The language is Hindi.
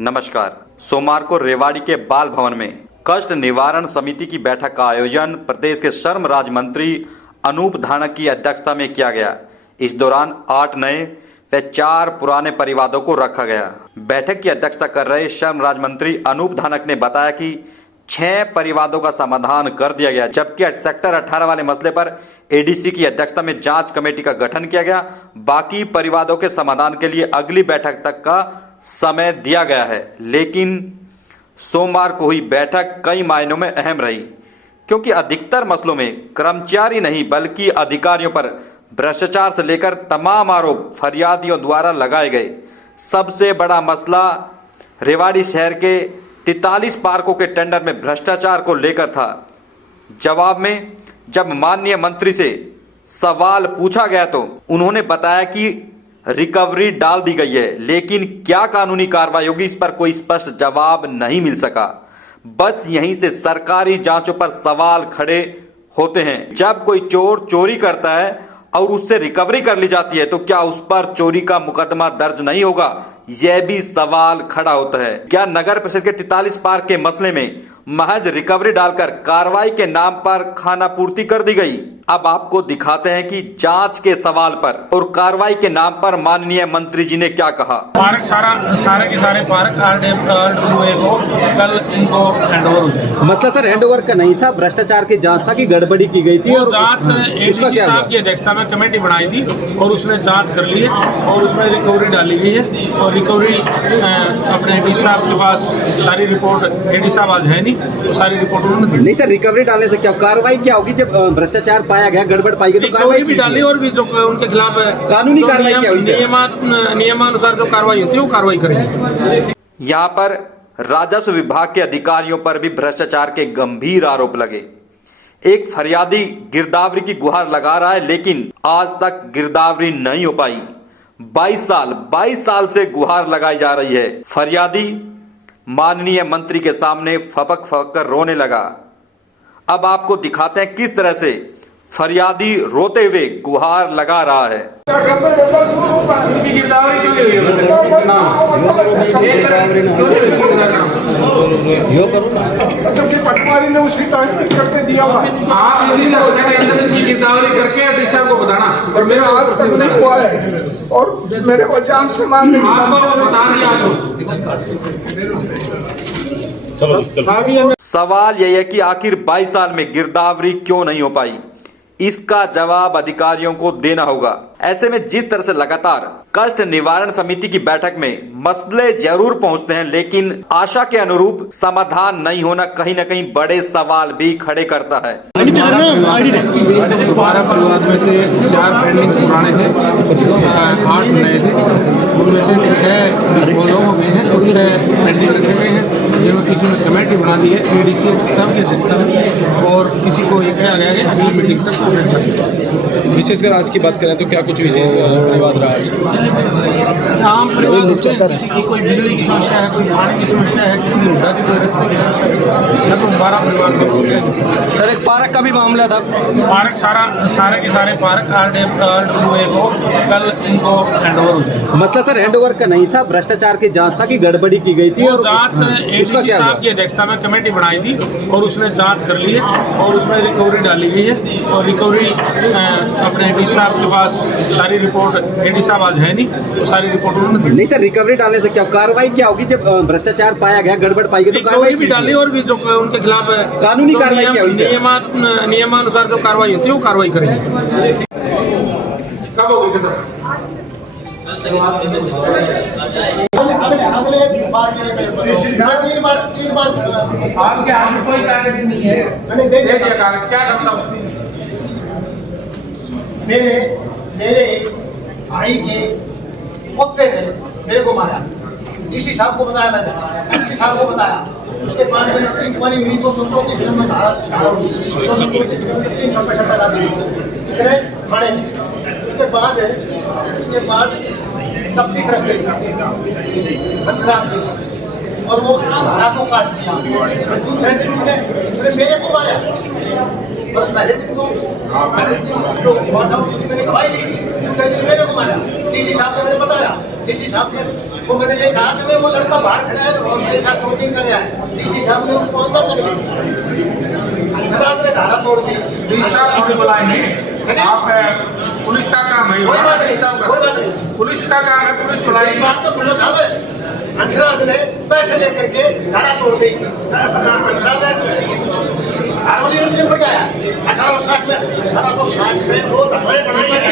नमस्कार। सोमवार को रेवाड़ी के बाल भवन में कष्ट निवारण समिति की बैठक का आयोजन प्रदेश के श्रम राज्य मंत्री अनूप धानक की अध्यक्षता में किया गया। इस दौरान 8 नए व 4 पुराने परिवादों को रखा गया। बैठक की अध्यक्षता कर रहे श्रम राज्य मंत्री अनूप धानक ने बताया कि 6 परिवादों का समाधान कर दिया गया, जबकि सेक्टर 18 वाले मसले पर एडीसी की अध्यक्षता में जांच कमेटी का गठन किया गया। बाकी परिवादों के समाधान के लिए अगली बैठक तक का समय दिया गया है। लेकिन सोमवार को हुई बैठक कई मायनों में अहम रही, क्योंकि अधिकतर मसलों में कर्मचारी नहीं बल्कि अधिकारियों पर भ्रष्टाचार से लेकर तमाम आरोप फरियादियों द्वारा लगाए गए। सबसे बड़ा मसला रेवाड़ी शहर के 43 पार्कों के टेंडर में भ्रष्टाचार को लेकर था। जवाब में जब माननीय मंत्री से सवाल पूछा गया तो उन्होंने बताया कि रिकवरी डाल दी गई है, लेकिन क्या कानूनी कार्रवाई होगी इस पर कोई स्पष्ट जवाब नहीं मिल सका। बस यहीं से सरकारी जांचों पर सवाल खड़े होते हैं। जब कोई चोर चोरी करता है और उससे रिकवरी कर ली जाती है तो क्या उस पर चोरी का मुकदमा दर्ज नहीं होगा, यह भी सवाल खड़ा होता है। क्या नगर परिषद के 43 पार्क के मसले में महज रिकवरी डालकर कार्रवाई के नाम पर खानापूर्ति कर दी गई? अब आपको दिखाते हैं कि जांच के सवाल पर और कार्रवाई के नाम पर माननीय मंत्री जी ने क्या कहा। पार्क सारे के सारे पार्क RWA को कल इनको हैंडओवर हो जाएगा। मतलब सर हैंडओवर का नहीं था, भ्रष्टाचार की जांच था कि गड़बड़ी की गई थी और जांच एडीसी साहब की अध्यक्षता में कमेटी बनाई थी और उसने जांच कर ली है और उसमें रिकवरी डाली गई है। और रिकवरी अपने एडीसी साहब के पास सारी रिपोर्ट, एडीसी साहब आज है नहीं, तो सारी रिपोर्ट उन्होंने नहीं सर, रिकवरी डालने से क्या कार्रवाई क्या होगी? जब भ्रष्टाचार पाया गया, गड़बड़ पाई गई तो कार्रवाई भी डाली और भी जो उनके खिलाफ कानूनी कार्रवाई क्या हुई? नियमानुसार जो कार्रवाई होती है वो कार्रवाई करेंगे। यहाँ पर राजस्व विभाग के अधिकारियों पर भी भ्रष्टाचार के गंभीर आरोप लगे। एक फरियादी गिरदावरी की गुहार लगा रहा है, लेकिन आज तक गिरदावरी नहीं हो पाई। 22 साल से गुहार लगाई जा रही है। फरियादी माननीय मंत्री के सामने फपक फपक कर रोने लगा। अब आपको दिखाते हैं किस तरह से फरियादी रोते हुए गुहार लगा रहा है। पटवारी ने उसकी तारीफ करके दिया हुआ। आप इसी से होते हैं इनकी गिरदावरी करके एडीसी साहब को बताना। और मेरा आज तक नहीं हुआ है और मेरे को जान से मारने आपको वो बता दिया। सवाल यह है कि आखिर 22 साल में गिरदावरी क्यों नहीं हो पाई? इसका जवाब अधिकारियों को देना होगा। ऐसे में जिस तरह से लगातार कष्ट निवारण समिति की बैठक में मसले जरूर पहुंचते हैं, लेकिन आशा के अनुरूप समाधान नहीं होना कहीं न कहीं बड़े सवाल भी खड़े करता है। 12 परिवाद में से 4 पेंडिंग पुराने थे, 8 नए थे। उनमें से 6 डिस्पोज हो गए हैं और 6 पेंडिंग रखे गए हैं, जिनमें किसी ने कमेटी बना दी है एडीसी सब की अध्यक्षता में, और किसी को ये कहा गया कि अगली मीटिंग तक प्रोसेस करें। विशेषकर आज की बात करें तो क्या कुछ विशेष परिवाद रहा? आम परिवाद होते हैं, किसी की कोई बिजली की समस्या है, कोई पानी की समस्या है, किसी की मुद्दा की कोई रस्ते की समस्या है, तो 12 परिवार के समस्या। सर एक पार्क का भी मामला था। पार्क सारे के सारे पार्क RWA को कल इनको हैंडओवर हो जाएगा। मतलब सर हैंडओवर का नहीं था, भ्रष्टाचार की जांच था कि गड़बड़ी की गई थी और जांच एडीसी साहब की अध्यक्षता में कमेटी बनाई थी और उसने जांच कर ली है और उसमें रिकवरी डाली गई है। और रिकवरी अपने एडीसी साहब के पास सारी रिपोर्ट, एडीसी साहब आज है नहीं, तो सारी रिपोर्ट उन्होंने नहीं सर, रिकवरी डालने से क्या कार्रवाई क्या होगी? जब भ्रष्टाचार पाया गया, गड़बड़ पाई गई तो कार्रवाई भी डाली और भी जो उनके खिलाफ कानूनी कार्रवाई क्या हुई? नियमानुसार जो कार्रवाई होती है वो कार्रवाई करेंगे। कब होगी आपके हाथ में कोई कागज नहीं है? मैंने दे दिया कागज। क्या करता हूँ? मेरे भाई के पोते ने मेरे को मारा। इसी साहब को बताया मैंने, इसी साहब को बताया। उसके बाद में इंक्वायरी हुई 234 नंबर धारा 365 लगा दी इसने थाने। उसके बाद तफ्तीश रख गई हंसराज थी और वो धारा को काट दिया। दूसरे दिन उसने मेरे को मारा। बस पहले दिन जो हुआ था उसकी मैंने गवाही दी थी, दूसरे दिन मेरे को मारा। डीसी साहब को मैंने बताया, डीसी साहब ने वो मैंने ये कहा कि मैं वो लड़का बाहर खड़ा है और मेरे साथ टोटिंग कर रहा है, डीसी साहब ने उसको अंदर कर दिया। अंशराज ने धारा तोड़ दी। पुलिस का थोड़ी बुलाएंगे आप, पुलिस का काम है, कोई बात नहीं, कोई बात नहीं। पुलिस का काम है, पुलिस एक बुलाएंगे। बात तो सुनो साहब, अंशराज ने पैसे लेकर के धारा तोड़ दी। अंशराज हारमोनी यूनिवर्सिटी में गया 1860 में 1860 में जो धाराएं बनाई हैं